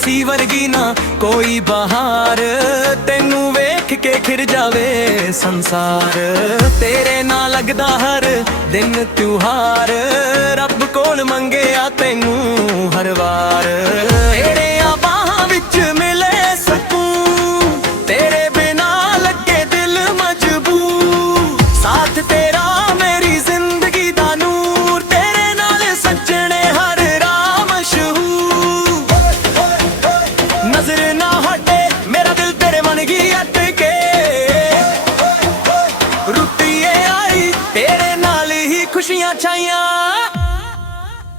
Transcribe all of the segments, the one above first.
ਹੱਸੀ ਵਰਗੀ ਨਾ ਕੋਈ ਬਹਾਰ, ਤੈਨੂੰ ਵੇਖ ਕੇ ਖਿਰ ਜਾਵੇ ਸੰਸਾਰ। ਤੇਰੇ ਨਾਲ ਲੱਗਦਾ ਹਰ ਦਿਨ ਤਿਉਹਾਰ, ਰੱਬ ਕੋਲ ਮੰਗਿਆ ਤੈਨੂੰ ਹਰ ਵਾਰ। ਤੇਰੀਆਂ ਬਾਹਾਂ ਵਿੱਚ ਮਿਲੇ ਸਕੂਨ, ਤੇਰੇ ਬਿਨਾ ਲੱਗੇ ਦਿਲ ਮਜਬੂਰ। ਸਾਥ ਤੇਰਾ ਮੇਰੀ ਜ਼ਿੰਦਗੀ ਦਾ ਨੂਰ, ਤੇਰੇ ਨਾਲ ਸੱਜਣੇ ਹਰ ਰਾਹ ਮਸ਼ਹੂਰ। ਨਜ਼ਰ ਨਾ ਹਟੇ ਮੇਰਾ ਦਿਲ ਤੇਰੇ ਮਨ ਕੀ ਅਟਕੇ, ਰੁੱਤੀਏ ਆਈ ਤੇਰੇ ਨਾਲ ਹੀ ਖੁਸ਼ੀਆਂ ਛਾਈਆਂ।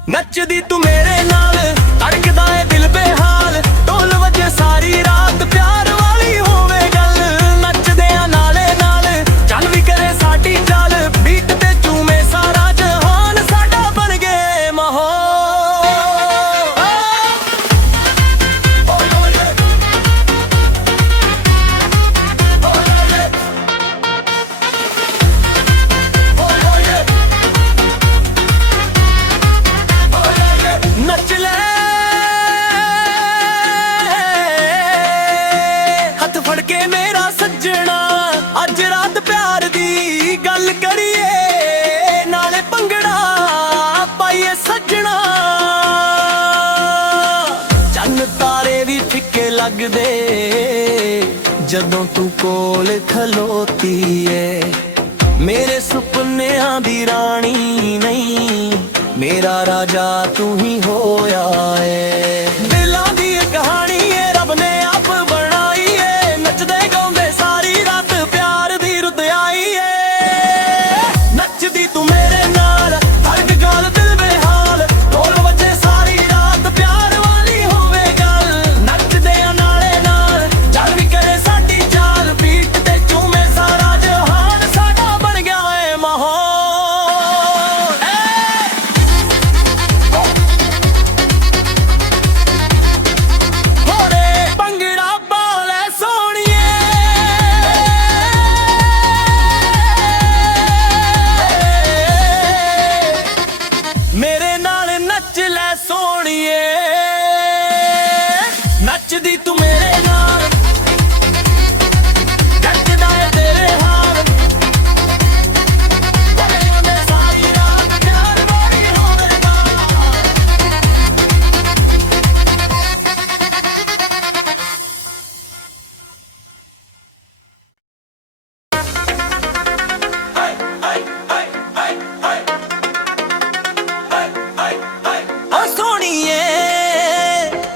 ਨੱਚਦੀ ਤੂੰ ਮੇਰੇ ਨਾਲ, ਧੜਕਦਾ ਏ ਦਿਲ ਬੇਹਾਲ, ਢੋਲ ਵੱਜੇ ਸਾਰੀ ਰਾਤ ਪਿਆਰ ਵਾਲੀ ਹੋਵੇ ਗੱਲ। ਨੱਚਦਿਆਂ ਨਾਲੇ ਨਾਲ ਚੱਲ ਵੀ ਕਰੇ ਸਾਡੀ ਚਾਲ, ਬੀਟ ਤੇ ਝੂਮੇ ਸਾਰਾ ਜਹਾਨ, ਸਾਡਾ ਬਣ ਗਏ ਮਾਹੌਲ। ਨੱਚ ਲੈ ਹੱਥ ਫੜ ਕੇ ਮੇਰਾ ਸੱਜਣਾ, ਅੱਜ ਰਾਤ ਪਿਆਰ ਦੀ ਗੱਲ ਕਰੀਏ, ਨਾਲੇ ਭੰਗੜਾ ਪਾਈਏ ਸੱਜਣਾ। ਚੰਨ ਤਾਰੇ ਵੀ ਫਿੱਕੇ ਲੱਗਦੇ ਜਦੋਂ ਤੂੰ ਕੋਲ ਖਲੋਤੀ ਏ, ਮੇਰੇ ਸੁਪਨਿਆਂ ਦੀ ਰਾਣੀ ਨਹੀਂ, ਮੇਰਾ ਰਾਜਾ ਤੂੰ ਹੀ ਹੋਇਆ ਏ। ਦਿਲਾਂ ਦੀ ਕਹਾਣੀ ਏ ਰੱਬ ਨੇ ਆਪ ਬਣਾਈ ਏ, ਨੱਚਦੇ ਗਾਉਂਦੇ ਸਾਰੀ ਰਾਤ ਪਿਆਰ ਦੀ ਰੁੱਤ ਆਈ ਏ। ਨੱਚਦੀ ਤੂੰ ਮੇਰੇ ਨਾਲ, ਧੜਕ ਗਾਲ ਦਿਲ ਬੇਹਾਲ, ਢੋਲ ਵੱਜੇ ਸਾਰੀ ਰਾਤ ਪਿਆਰ ਵਾਲੀ ਹੋਵੇ ਗੱਲ। ਨੱਚਦਿਆਂ ਨਾਲੇ ਨਾਲ ਚੱਲ ਵੀ ਕਰੇ ਸਾਡੀ ਚਾਲ, ਬੀਟ ਤੇ ਝੂਮੇ ਸਾਰਾ ਜਹਾਨ, ਸਾਡਾ ਬਣ ਗਿਆ ਏ ਮਾਹੌਲ। ਮੇਰੇ ਨਾਲ ਨੱਚ ਲੈ ਸੋਹਣੀਏ, ਨੱਚਦੀ ਤੂੰ ਮੇਰੇ ਨਾਲ, ਜੱਜਦਾ ਏ ਤੇਰੇ ਹਾਲ, ਬੋਲੇ ਸਾਰੀ ਰਾਤ ਪਿਆਰ ਵਾਲੀ ਹੋਵੇਗਾ। ਓ ਸੋਹਣੀਏ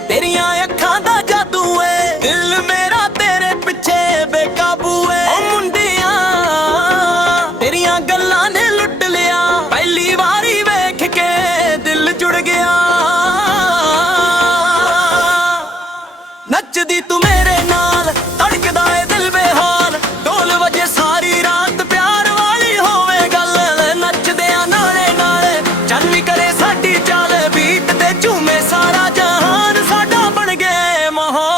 ਤੇਰੀਆਂ ਅੱਖਾਂ ਦਾ ਜਾਦੂ ਏ, ਦਿਲ ਮੇਰਾ ਤੇਰੇ ਪਿੱਛੇ ਬੇਕਾਬੂ ਏ। ਓ ਮੁੰਡਿਆਂ ਤੇਰੀਆਂ ਗੱਲਾਂ ਨੇ ਲੁੱਟ ਲਿਆ, ਪਹਿਲੀ ਵਾਰੀ ਵੇਖ ਕੇ ਦਿਲ ਜੁੜ ਗਿਆ। ਨੱਚਦੀ ਤੂੰ ਮੇਰੇ ਨਾਲ, ਧੜਕਦਾ ਏ ਦਿਲ ਬੇਹਾਲ, ਢੋਲ ਵੱਜੇ ਸਾਰੀ ਰਾਤ ਪਿਆਰ ਵਾਲੀ ਹੋਵੇ ਗੱਲ। ਨੱਚਦਿਆਂ ਨਾਲੇ ਨਾਲੇ ਚੱਲ ਵੀ ਕਰੇ ਸਾਡੀ ਚਾਲ, ਬੀਟ ਤੇ ਝੂਮੇ ਸਾਰਾ ਜਹਾਨ, ਸਾਡਾ ਬਣ ਗਏ ਮਾਹੌਲ।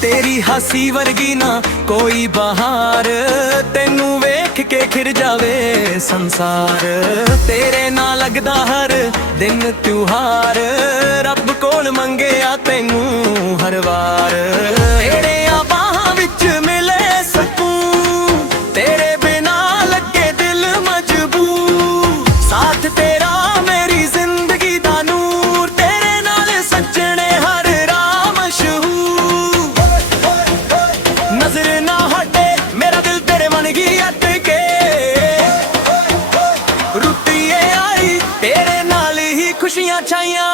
ਤੇਰੀ ਹੱਸੀ ਵਰਗੀ ਨਾ ਕੋਈ ਬਹਾਰ, ਤੈਨੂੰ ਵੇਖ ਕੇ ਖਿਰ ਜਾਵੇ ਸੰਸਾਰ। ਤੇਰੇ ਨਾਲ ਲੱਗਦਾ ਹਰ ਦਿਨ ਤਿਉਹਾਰ, ਰੱਬ ਕੋਲ ਮੰਗਿਆ ਤੈਨੂੰ ਹਰ ਵਾਰ। ਤੇਰੀਆਂ ਬਾਹਾਂ ਵਿੱਚ ਮਿਲੇ ਸਕੂਨ, ਤੇਰੇ ਬਿਨਾ ਲੱਗੇ ਦਿਲ ਮਜਬੂਰ। ਸਾਥ ਤੇਰਾ ਮੇਰੀ ਜ਼ਿੰਦਗੀ ਦਾ ਨੂਰ, ਤੇਰੇ ਨਾਲ ਸੱਜਣੇ ਹਰ ਰਾਹ ਮਸ਼ਹੂਰ। ਨਜ਼ਰ ਨਾ ਹਟੇ ਮੇਰਾ ਦਿਲ ਤੇਰੇ ਮਨ ਕੀ ਅਟਕੇ, ਰੁੱਤੀਏ ਆਈ ਤੇਰੇ ਨਾਲ ਹੀ ਖੁਸ਼ੀਆਂ ਛਾਈਆਂ।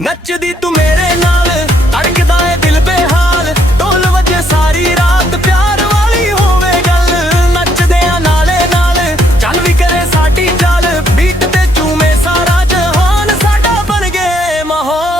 ਨੱਚਦੀ ਤੂੰ ਮੇਰੇ ਨਾਲ, ਧੜਕਦਾ ਏ ਦਿਲ ਬੇਹਾਲ, ਢੋਲ ਵੱਜੇ ਸਾਰੀ ਰਾਤ ਪਿਆਰ ਵਾਲੀ ਹੋਵੇ ਗੱਲ। ਨੱਚਦਿਆਂ ਨਾਲੇ ਨਾਲ ਚੱਲ ਵੀ ਕਰੇ ਸਾਡੀ ਚਾਲ, ਬੀਟ ਤੇ ਝੂਮੇ ਸਾਰਾ ਜਹਾਨ, ਸਾਡਾ ਬਣ ਗਏ ਮਾਹੌਲ।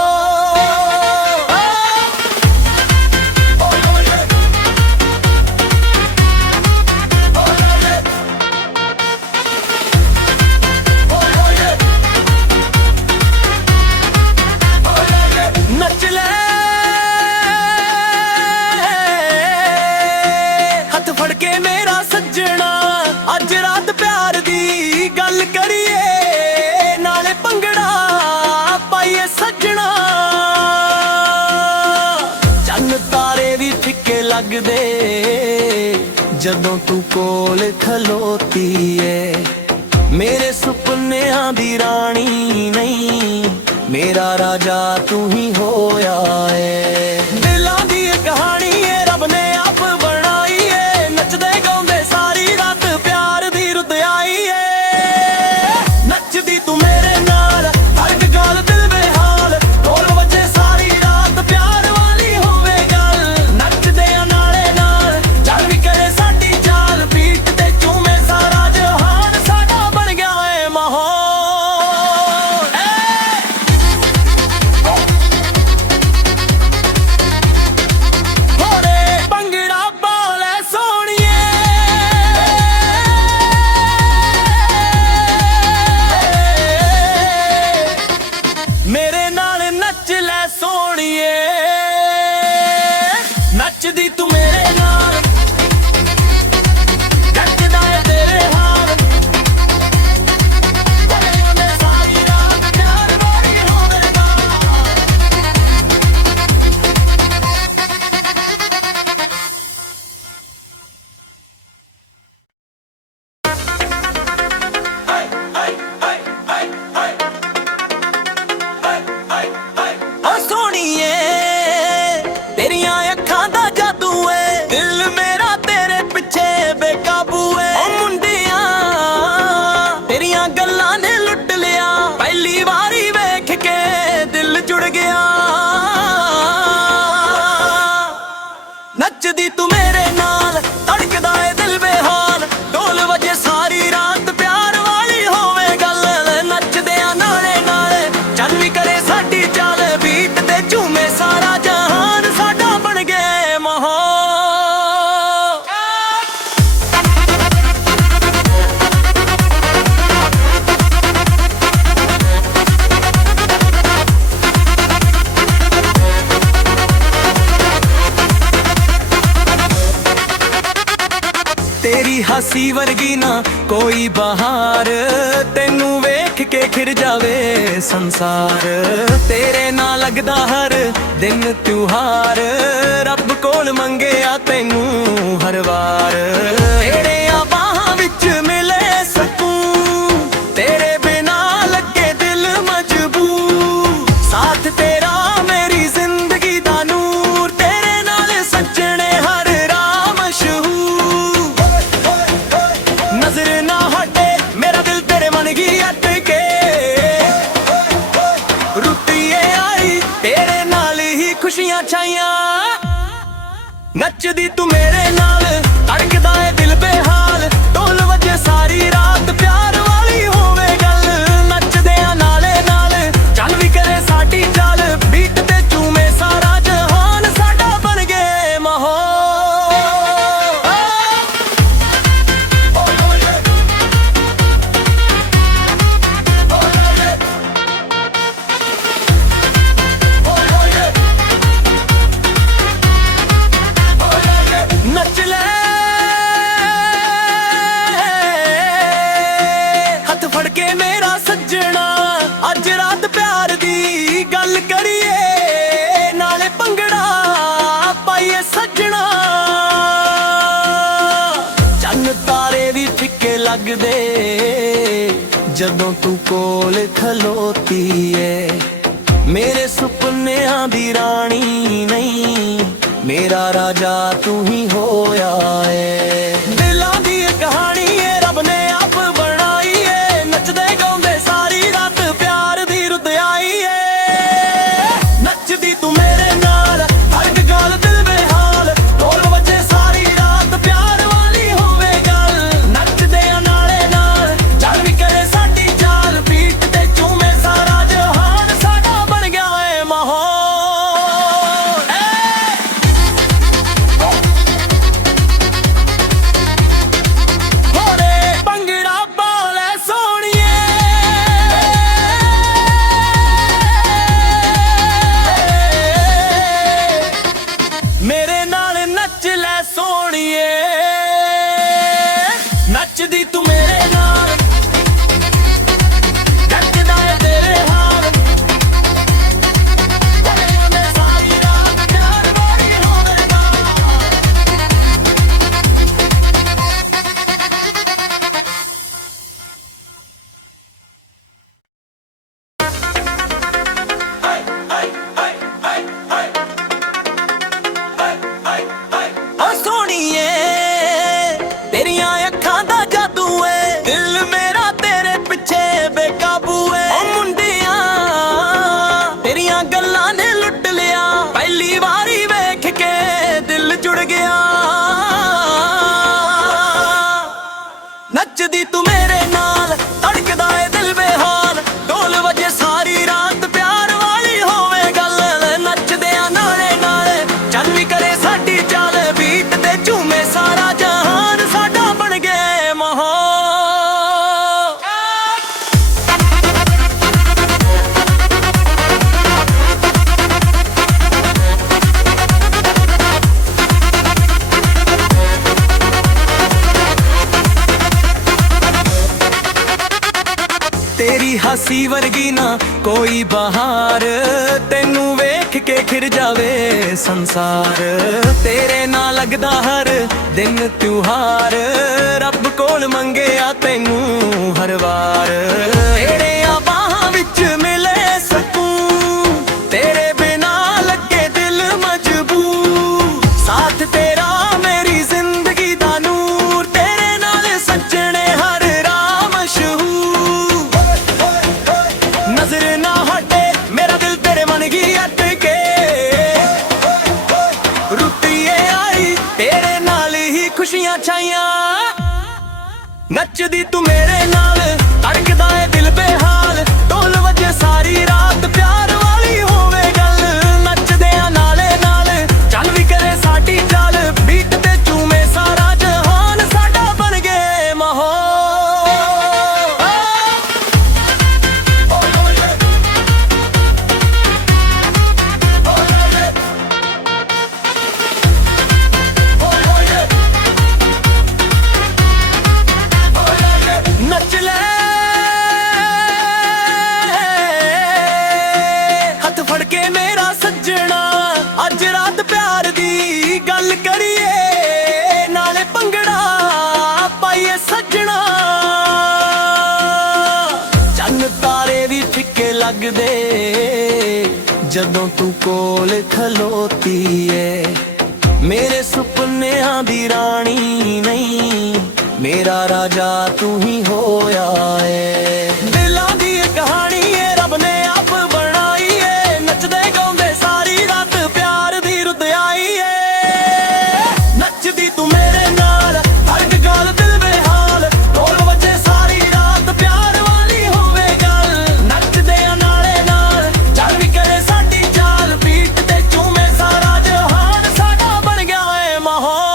ਲੱਗਦੇ ਜਦੋਂ ਤੂੰ ਕੋਲ ਖਲੋਤੀ ਏ। ਮੇਰੇ ਸੁਪਨਿਆਂ ਦੀ ਰਾਣੀ ਨਹੀਂ, ਮੇਰਾ ਰਾਜਾ ਤੂੰ ਹੀ ਹੋਇਆ ਏ। ਦਿਲਾਂ ਦੀ ਇਹ ਕਹਾਣੀ ਏ ਰੱਬ ਨੇ ਆਪ ਬਣਾਈ ਏ, ਨੱਚਦੇ ਗਾਉਂਦੇ ਸਾਰੀ ਰਾਤ ਪਿਆਰ ਦੀ ਰੁੱਤ ਆਈ ਏ। ਨੱਚਦੀ ਤੂੰ ਮੇਰੇ ਨਾਲ ਹਰ ਇੱਕ ਗੱਲ ਦਿਲ ਬੇਹਾਲ, ਢੋਲ ਵੱਜੇ ਸਾਰੀ ਰਾਤ ਪਿਆਰ ਵਾਲੀ ਹੋਵੇ ਗੱਲ। ਨੱਚਦੇ ਆ ਨਾਲੇ ਨਾਲ ਚੱਲ ਵੀ ਕਰੇ ਸਾਡੀ ਚਾਲ, ਬੀਟ ਤੇ ਝੂਮੇ ਸਾਰਾ ਜਹਾਨ, ਸਾਡਾ ਬਣ ਗਿਆ ਏ ਮਾਹੌਲ। ਹੋਰੇ ਭੰਗੜਾ ਪਾਲੇ ਸੋਹਣੀਏ, ਮੇਰੇ ਨਾਲ ਨੱਚ ਲੈ ਸੋਹਣੀਏ। ਨੱਚਦੀ ਤੂੰ ਮੇਰੇ ਨਾਲ, ਜੱਜਦਾ ਏ ਤੇਰੇ ਹਾਲ, ਬਣੇ ਸਾਰੀ ਰਾਤ ਪਿਆਰ ਵਾਲੀ ਹੋਵੇਗਾ। ਓ ਸੋਹਣੀਏ ਤੇਰੀਆਂ ਅੱਖਾਂ ਦਾ ਜਾਦੂ ਏ, ਦਿਲ ਮੇਰਾ ਤੇਰੇ ਪਿੱਛੇ ਬੇਕਾਬੂ ਏ। ਓ ਮੁੰਡਿਆਂ ਤੇਰੀਆਂ ਗੱਲਾਂ ਨੇ ਲੁੱਟ ਲਿਆ, ਪਹਿਲੀ ਵਾਰੀ ਵੇਖ ਕੇ ਦਿਲ ਜੁੜ ਗਿਆ। ਨੱਚਦੀ ਤੂੰ ਮੇਰੇ ਨਾਲ ਧੜਕਦਾ ਏ ਦਿਲ ਬੇਹਾਲ, ਢੋਲ ਵਜੇ ਸਾਰੀ ਰਾਤ ਪਿਆਰ ਵਾਲੀ ਹੋਵੇ ਗੱਲ। ਨੱਚਦੇ ਆ ਨਾਲੇ ਨਾਲੇ ਚੱਲ ਵੀ ਕਰੇ ਸਾਡੀ ਚਾਲ, ਬੀਟ ਤੇ ਝੂਮੇ ਸਾਰਾ ਜਹਾਨ, ਸਾਡਾ ਬਣ ਗਿਆ ਮਾਹੌਲ। ਤੇਰੀ ਹਾਸੀ ਵਰਗੀ ਨਾ ਕੋਈ ਬਹਾਰ, ਤੈਨੂੰ ਵੇਖ ਕੇ ਖਿੜ ਜਾਵੇ ਸੰਸਾਰ। ਤੇਰੇ ਨਾਲ ਲੱਗਦਾ ਹਰ ਦਿਨ ਤਿਉਹਾਰ, ਰੱਬ ਕੋਲ ਮੰਗਿਆ ਤੈਨੂੰ ਹਰ ਵਾਰ। ਤੇਰੀਆਂ ਬਾਹਾਂ ਵਿੱਚ ਮਿਲੇ ਸਕੂਨ, ਤੇਰੇ ਬਿਨਾ ਲੱਗੇ ਦਿਲ ਮਜਬੂਰ। ਸਾਥ ਤੇਰਾ ਮੇਰੀ ਜ਼ਿੰਦਗੀ ਦਾ ਨੂਰ, ਤੇਰੇ ਨਾਲ ਸੱਜਣੇ ਹਰ ਰਾਹ ਮਸ਼ਹੂਰ। ਨਜ਼ਰ ਨਾ ਹਟੇ ਮੇਰਾ ਦਿਲ ਤੇਰੇ ਮਨ ਕੀ ਅਟਕੇ, ਰੁੱਤੀਏ ਆਈ ਤੇਰੇ ਨਾਲ ਹੀ ਖੁਸ਼ੀਆਂ ਛਾਈਆਂ। ਨੱਚਦੀ ਤੂੰ ਮੇਰੇ ਨਾਲ ਧੜਕਦਾ ਏ ਦਿਲ ਬੇਹਾਲ, ਢੋਲ ਵਜੇ ਸਾਰੀ ਰਾਤ ਪਿਆਰ ਵਾਲੀ ਹੋਵੇ ਗੱਲ। ਨੱਚਦੇ ਆ ਨਾਲੇ ਨਾਲ ਚੱਲ ਵੀ ਕਰੇ ਸਾਡੀ ਚਾਲ, ਬੀਟ ਤੇ ਝੂਮੇ ਸਾਰਾ ਜਹਾਨ, ਸਾਡਾ ਬਣ ਗਿਆ ਮਾਹੌਲ। ਨੱਚ ਲੈ ਹੱਥ ਫੜ ਕੇ ਮੇਰਾ ਸੱਜਣਾ, ਅੱਜ ਰਾਤ ਪਿਆਰ ਦੀ ਗੱਲ ਕਰੀਏ, ਨਾਲੇ ਭੰਗੜਾ ਪਾਈਏ ਸੱਜਣਾ। ਚੰਨ ਤਾਰੇ ਵੀ ਫਿੱਕੇ ਲੱਗਦੇ ਜਦੋਂ ਤੂੰ ਕੋਲ ਖਲੋਤੀ ਏ। ਮੇਰੇ ਸੁਪਨਿਆਂ ਦੀ ਰਾਣੀ ਨਹੀਂ, ਮੇਰਾ ਰਾਜਾ ਤੂੰ ਹੀ ਹੋਇਆ ਏ। ਦਿਲਾਂ ਦੀ ਇਹ ਕਹਾਣੀ ਏ ਰੱਬ ਨੇ ਆਪ ਬਣਾਈ ਏ, ਨੱਚਦੇ ਗਾਉਂਦੇ ਸਾਰੀ ਰਾਤ ਪਿਆਰ ਦੀ ਰੁੱਤ ਆਈ ਏ। ਨੱਚਦੀ ਤੂੰ ਮੇਰੇ ਨਾਲ ਹਰ ਇੱਕ ਗੱਲ ਦਿਲ ਬੇਹਾਲ, ਢੋਲ ਵੱਜੇ ਸਾਰੀ ਰਾਤ ਪਿਆਰ ਵਾਲੀ ਹੋਵੇ ਗੱਲ। ਨੱਚਦੇ ਆ ਨਾਲੇ ਨਾਲ ਚੱਲ ਵੀ ਕਰੇ ਸਾਡੀ ਚਾਲ, ਬੀਟ ਤੇ ਝੂਮੇ ਸਾਰਾ ਜਹਾਨ, ਸਾਡਾ ਬਣ ਗਿਆ ਏ ਮਾਹੌਲ। ਹੱਸੀ ਵਰਗੀ ਨਾ ਕੋਈ ਬਹਾਰ, ਤੈਨੂੰ ਵੇਖ ਕੇ ਖਿਰ ਜਾਵੇ ਸੰਸਾਰ। ਤੇਰੇ ਨਾਲ ਲੱਗਦਾ ਹਰ ਦਿਨ ਤਿਉਹਾਰ, ਰੱਬ ਕੋਲ ਮੰਗਿਆ ਤੈਨੂੰ ਹਰ ਵਾਰ। ਤੇਰੀਆਂ ਬਾਹਾਂ ਵਿੱਚ ਮਿਲੇ ਸਕੂਨ, ਤੇਰੇ ਬਿਨਾ ਲੱਗੇ ਦਿਲ ਮਜਬੂਰ। ਸਾਥ ਤੇਰਾ ਮੇਰੀ ਜ਼ਿੰਦਗੀ ਦਾ ਨੂਰ, ਤੇਰੇ ਨਾਲ ਸੱਜਣੇ ਹਰ ਰਾਹ ਮਸ਼ਹੂਰ। ਨਜ਼ਰ ਨਾ ਹਟੇ ਮੇਰਾ ਦਿਲ ਤੇਰੇ ਮਨ ਕੀ ਅਟਕੇ, ਰੁੱਤੀਏ ਆਈ ਤੇਰੇ ਨਾਲ ਹੀ ਖੁਸ਼ੀਆਂ ਛਾਈਆਂ। ਨੱਚਦੀ ਤੂੰ ਮੇਰੇ ਨਾਲ, ਧੜਕਦਾ ਏ ਦਿਲ ਬੇਹਾਲ, ਢੋਲ ਵੱਜੇ ਸਾਰੀ ਰਾਤ ਪਿਆਰ ਵਾਲੀ ਹੋਵੇ ਗੱਲ। ਨੱਚਦਿਆਂ ਨਾਲੇ ਨਾਲ ਚੱਲ ਵੀ ਕਰੇ ਸਾਡੀ ਚਾਲ, ਬੀਟ ਤੇ ਝੂਮੇ ਸਾਰਾ ਜਹਾਨ, ਸਾਡਾ ਬਣ ਗਏ ਮਾਹੌਲ। ਨੱਚ ਲੈ ਹੱਥ ਫੜ ਕੇ ਮੇਰਾ ਸੱਜਣਾ, ਅੱਜ ਰਾਤ ਪਿਆਰ ਦੀ ਗੱਲ ਕਰੀਏ, ਨਾਲੇ ਭੰਗੜਾ ਪਾਈਏ ਸੱਜਣਾ। ਚੰਨ ਤਾਰੇ ਵੀ ਫਿੱਕੇ ਲੱਗਦੇ ਜਦੋਂ ਤੂੰ ਕੋਲ ਖਲੋਤੀ ਏ। ਮੇਰੇ ਸੁਪਨਿਆਂ ਦੀ ਰਾਣੀ ਨਹੀਂ, ਮੇਰਾ ਰਾਜਾ ਤੂੰ ਹੀ ਹੋਇਆ ਏ। ਦਿਲਾਂ ਦੀ ਇਹ ਕਹਾਣੀ ਏ ਰੱਬ ਨੇ ਆਪ ਬਣਾਈ ਏ, ਨੱਚਦੇ ਗਾਉਂਦੇ ਸਾਰੀ ਰਾਤ ਪਿਆਰ ਦੀ ਰੁੱਤ ਆਈ ਏ। ਨੱਚਦੀ ਤੂੰ ਮੇਰੇ ਨਾਲ, ਹਰ ਗੱਲ ਦਿਲ ਬੇਹਾਲ, ਢੋਲ ਵੱਜੇ ਸਾਰੀ ਰਾਤ ਪਿਆਰ ਵਾਲੀ ਹੋਵੇ ਗੱਲ। ਨੱਚਦਿਆਂ ਨਾਲੇ ਨਾਲ ਚੱਲ ਵੀ ਕਰੇ ਸਾਡੀ ਚਾਲ, ਬੀਟ ਤੇ ਝੂਮੇ ਸਾਰਾ ਜਹਾਨ, ਸਾਡਾ ਬਣ ਗਿਆ ਏ ਮਾਹੌਲ।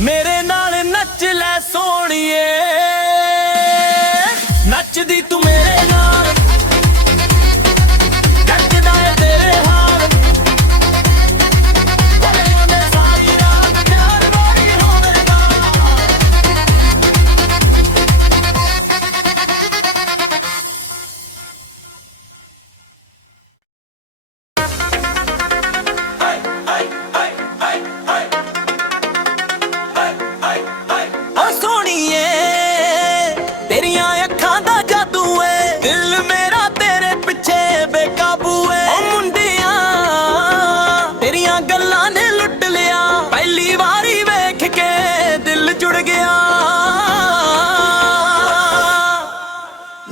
ਮੇਰੇ ਨਾਲ ਨੱਚ ਲੈ ਸੋਹਣੀਏ, ਨੱਚਦੀ ਤੂੰ ਮੇਰੇ ਨਾਲ, ਗੱਜਦਾ ਏ ਤੇਰੇ ਹਾਲ, ਬੋਲੇ ਸਾਰੀ ਰਾਤ ਪਿਆਰ ਵਾਲੀ ਹੋਵੇਗਾ। ਓ ਸੋਹਣੀਏ ਤੇਰੀਆਂ ਅੱਖਾਂ ਦਾ ਜਾਦੂ ਏ, ਦਿਲ ਮੇਰਾ ਤੇਰੇ ਪਿੱਛੇ ਬੇਕਾਬੂ ਏ। ਓ ਮੁੰਡਿਆਂ ਤੇਰੀਆਂ ਗੱਲਾਂ ਨੇ ਲੁੱਟ ਲਿਆ, ਪਹਿਲੀ ਵਾਰੀ ਵੇਖ ਕੇ ਦਿਲ ਜੁੜ ਗਿਆ।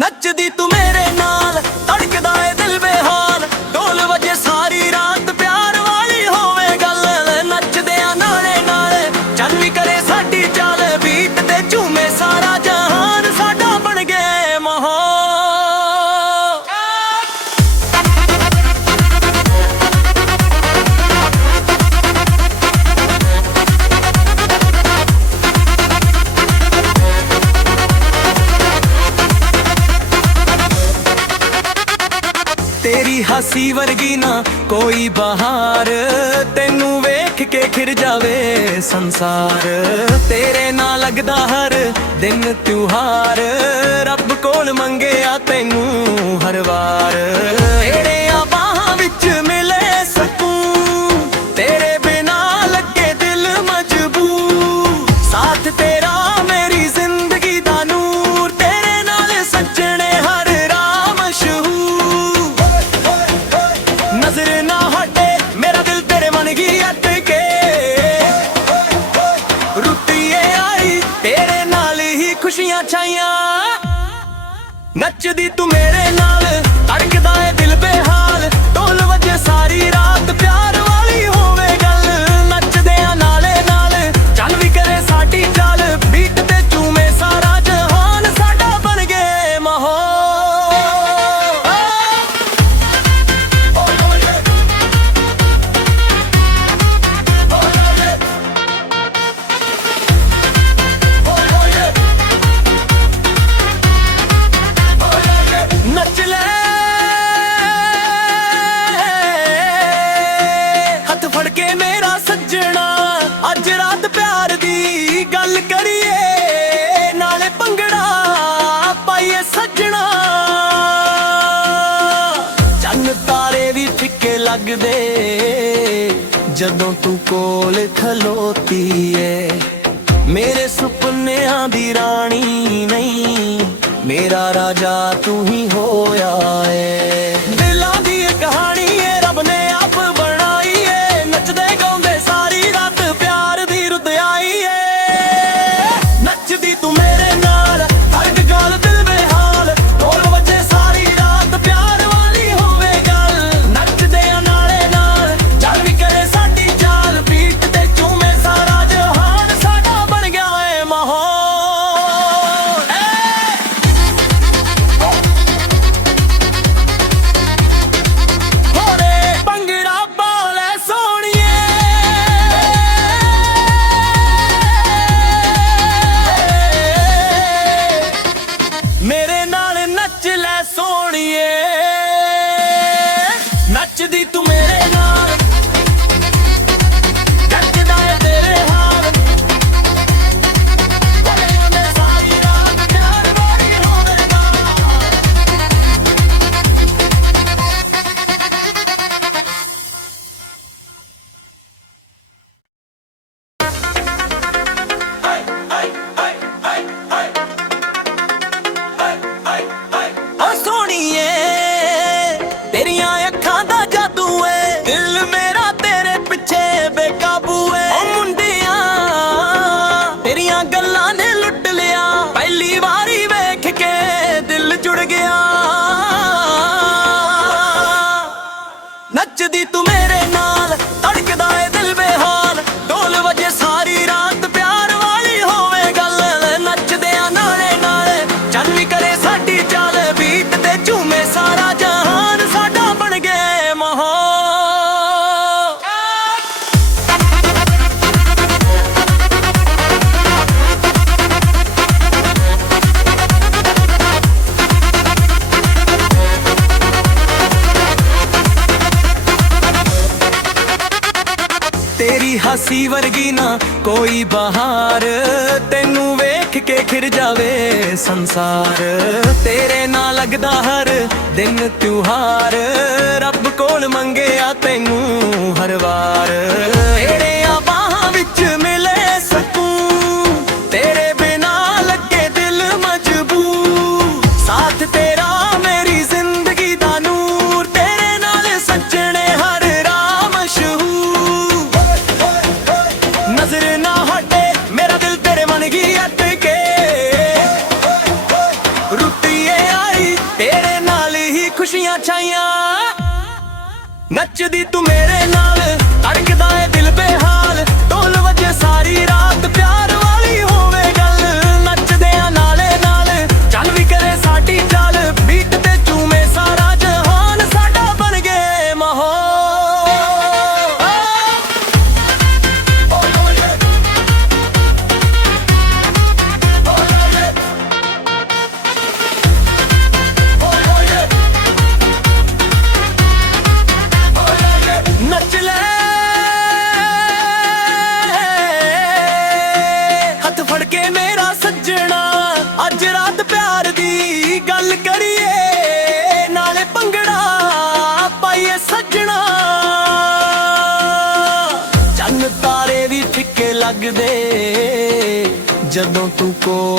ਨੱਚਦੀ ਤੂੰ ਮੇਰੇ ਨਾਲ, ਧੜਕਦਾ ਏ ਦਿਲ ਬੇਹਾਲ, ਢੋਲ ਵੱਜੇ ਸਾਰੀ ਰਾਤ ਪਿਆਰ ਵਾਲੀ ਹੋਵੇ ਗੱਲ। ਨੱਚਦਿਆਂ ਨਾਲੇ ਨਾਲ ਚੱਲ ਵੀ ਕਰੇ ਸਾਡੀ ਚਾਲ, ਬੀਟ ਤੇ ਝੂਮੇ ਸਾਰਾ ਜਹਾਨ, ਸਾਡਾ ਬਣ ਗਏ ਮਾਹੌਲ। ਤੇਰੀ ਹੱਸੀ ਵਰਗੀ ਨਾ ਕੋਈ ਬਹਾਰ, ਤੈਨੂੰ ਵੇਖ ਕੇ ਖਿਰ ਜਾਵੇ ਸੰਸਾਰ। ਤੇਰੇ ਨਾਲ ਲੱਗਦਾ ਹਰ ਦਿਨ ਤਿਉਹਾਰ, ਰੱਬ ਕੋਲ ਮੰਗਿਆ ਤੈਨੂੰ ਹਰ ਵਾਰ। ਤੇਰੀਆਂ ਬਾਹਾਂ ਵਿੱਚ ਮਿਲੇ ਸਕੂਨ, ਤੇਰੇ ਬਿਨਾ ਲੱਗੇ ਦਿਲ ਮਜਬੂਰ। ਸਾਥ ਤੇਰਾ ਮੇਰੀ ਜ਼ਿੰਦਗੀ ਦਾ ਨੂਰ, ਤੇਰੇ ਨਾਲ ਸੱਜਣੇ ਹਰ ਰਾਹ ਮਸ਼ਹੂਰ। ਨਜ਼ਰ ਨਾ ਹਟੇ ਮੇਰਾ ਦਿਲ ਤੇਰੇ ਮਨ ਕੀ ਅਟਕੇ, ਰੁੱਤੀਏ ਆਈ ਤੇਰੇ ਨਾਲ ਹੀ ਖੁਸ਼ੀਆਂ ਛਾਈਆਂ। ਨੱਚਦੀ ਤੂੰ ਮੇਰੇ ਨਾਲ, ਧੜਕਦਾ ਏ ਦਿਲ ਬੇਹਾਲ, ਢੋਲ ਵੱਜੇ ਸਾਰੀ ਰਾਤ ਪਿਆਰ ਵਾਲੀ ਹੋਵੇ ਗੱਲ। ਨੱਚਦਿਆਂ ਨਾਲੇ ਨਾਲ ਚੱਲ ਵੀ ਕਰੇ ਸਾਡੀ ਚਾਲ, ਬੀਟ ਤੇ ਝੂਮੇ ਸਾਰਾ ਜਹਾਨ, ਸਾਡਾ ਬਣ ਗਏ ਮਾਹੌਲ। ਲੱਗਦੇ ਜਦੋਂ ਤੂੰ ਕੋਲ ਖਲੋਤੀ ਏ। ਮੇਰੇ ਸੁਪਨਿਆਂ ਦੀ ਰਾਣੀ ਨਹੀਂ, ਮੇਰਾ ਰਾਜਾ ਤੂੰ ਹੀ ਹੋਇਆ ਏ। ਦਿਲਾਂ ਦੀ ਇਹ ਕਹਾਣੀ ਏ ਰੱਬ ਨੇ ਆਪ ਬਣਾਈ ਏ, ਨੱਚਦੇ ਗਾਉਂਦੇ ਸਾਰੀ ਰਾਤ ਪਿਆਰ ਦੀ ਰੁੱਤ ਆਈ ਏ। ਨੱਚਦੀ ਤੂੰ ਮੇਰੇ ਨਾਲ ਹਰ ਗੱਲ ਦਿਲ ਬੇਹਾਲ, ਢੋਲ ਵੱਜੇ ਸਾਰੀ ਰਾਤ ਪਿਆਰ ਵਾਲੀ ਹੋਵੇ ਗੱਲ। ਨੱਚਦੇ ਆ ਨਾਲੇ ਨਾਲ ਚੱਲ ਵੀ ਕਰੇ ਸਾਡੀ ਚਾਲ, ਬੀਟ ਤੇ ਝੂਮੇ ਸਾਰਾ ਜਹਾਨ, ਸਾਡਾ ਬਣ ਗਿਆ ਏ ਮਾਹੌਲ। ਹੋਰੇ ਭੰਗੜਾ ਪਾ ਲੈ ਸੋਹਣੀਏ, ਮੇਰੇ ਨਾਲ ਨੱਚ ਲੈ ਸੋਹਣੀਏ। ਨੱਚਦੀ ਤੂੰ ਮੇਰੇ ਨਾਲ ਜੱਜਦਾ ਏ ਤੇਰੇ ਹਾਲ, ਬੋਲੇ ਸਾਰੀ ਰਾਤ ਪਿਆਰ ਵਾਲੀ ਹੋਵੇਗਾ। ਓ ਸੋਹਣੀਏ ਤੇਰੀਆਂ ਅੱਖਾਂ ਦਾ ਜਾਦੂ ਏ, ਦਿਲ ਮੇਰਾ ਤੇਰੇ ਪਿੱਛੇ ਬੇਕਾਬੂ ਏ। ਓ ਮੁੰਡਿਆਂ ਤੇਰੀਆਂ ਗੱਲਾਂ ਨੇ ਲੁੱਟ ਲਿਆ, ਪਹਿਲੀ ਵਾਰੀ ਵੇਖ ਕੇ ਦਿਲ ਜੁੜ ਗਿਆ। ਨੱਚਦੀ ਤੂੰ ਮੇਰੇ ਨਾਲ ਧੜਕਦਾ ਏ ਦਿਲ ਬੇਹਾਲ, ਢੋਲ ਵਜੇ ਸਾਰੀ ਰਾਤ ਪਿਆਰ ਵਾਲੀ ਹੋਵੇ ਗੱਲ। ਨੱਚਦੇ ਆ ਨਾਲੇ ਨਾਲੇ ਚੱਲ ਵੀ ਕਰੇ ਸਾਡੀ ਚਾਲ, ਬੀਟ ਤੇ ਝੂਮੇ ਸਾਰਾ ਜਹਾਨ, ਸਾਡਾ ਬਣ ਗਿਆ ਮਾਹੌਲ। ਤੇਰੀ ਹੱਸੀ ਵਰਗੀ ਨਾ ਕੋਈ ਬਹਾਰ, ਤੈਨੂੰ ਵੇਖ ਕੇ ਖਿਰ ਜਾਵੇ ਸੰਸਾਰ। ਤੇਰੇ ਨਾਲ ਲੱਗਦਾ ਹਰ ਦਿਨ ਤਿਉਹਾਰ, ਰੱਬ ਕੋਲ ਮੰਗਿਆ ਤੈਨੂੰ ਹਰ ਵਾਰ। ਤੇਰੀਆਂ ਬਾਹਾਂ ਵਿੱਚ ਮਿਲੇ ਸਕੂਨ, ਤੇਰੇ ਬਿਨਾ ਲੱਗੇ ਦਿਲ ਮਜਬੂਰ। ਸਾਥ ਤੇਰਾ ਮੇਰੀ ਜ਼ਿੰਦਗੀ ਦਾ ਨੂਰ, ਤੇਰੇ ਨਾਲ ਸੱਜਣੇ ਹਰ ਰਾਹ ਮਸ਼ਹੂਰ। ਨਜ਼ਰ ਨਾ ਹਟੇ ਮੇਰਾ ਦਿਲ ਤੇਰੇ ਮਨ ਕੀ ਅਟਕੇ, ਰੁੱਤੀਏ ਆਈ ਤੇਰੇ ਨਾਲ ਹੀ ਖੁਸ਼ੀਆਂ ਛਾਈਆਂ। ਨੱਚਦੀ ਤੂੰ ਮੇਰੇ ਨਾਲ ਧੜਕਦਾ ਏ ਦਿਲ ਬੇਹਾਲ, ਢੋਲ ਵਜੇ ਸਾਰੀ ਰਾਤ ਪਿਆਰ ਵਾਲੀ ਹੋਵੇ ਗੱਲ। ਨੱਚਦੇ ਆ ਨਾਲੇ ਨਾਲ ਚੱਲ ਵੀ ਕਰੇ ਸਾਡੀ ਚਾਲ, ਬੀਟ ਤੇ ਝੂਮੇ ਸਾਰਾ ਜਹਾਨ, ਸਾਡਾ ਬਣ ਗਿਆ ਮਾਹੌਲ। ਨੱਚ ਲੈ ਹੱਥ ਫੜ ਕੇ ਮੇਰਾ ਸੱਜਣਾ, ਅੱਜ ਰਾਤ ਪਿਆਰ ਦੀ ਗੱਲ ਕਰੀਏ, ਨਾਲੇ ਭੰਗੜਾ ਪਾਈਏ ਸੱਜਣਾ। ਚੰਨ ਤਾਰੇ ਵੀ ਫਿੱਕੇ ਲੱਗਦੇ ਜਦੋਂ ਤੂੰ ਕੋਲ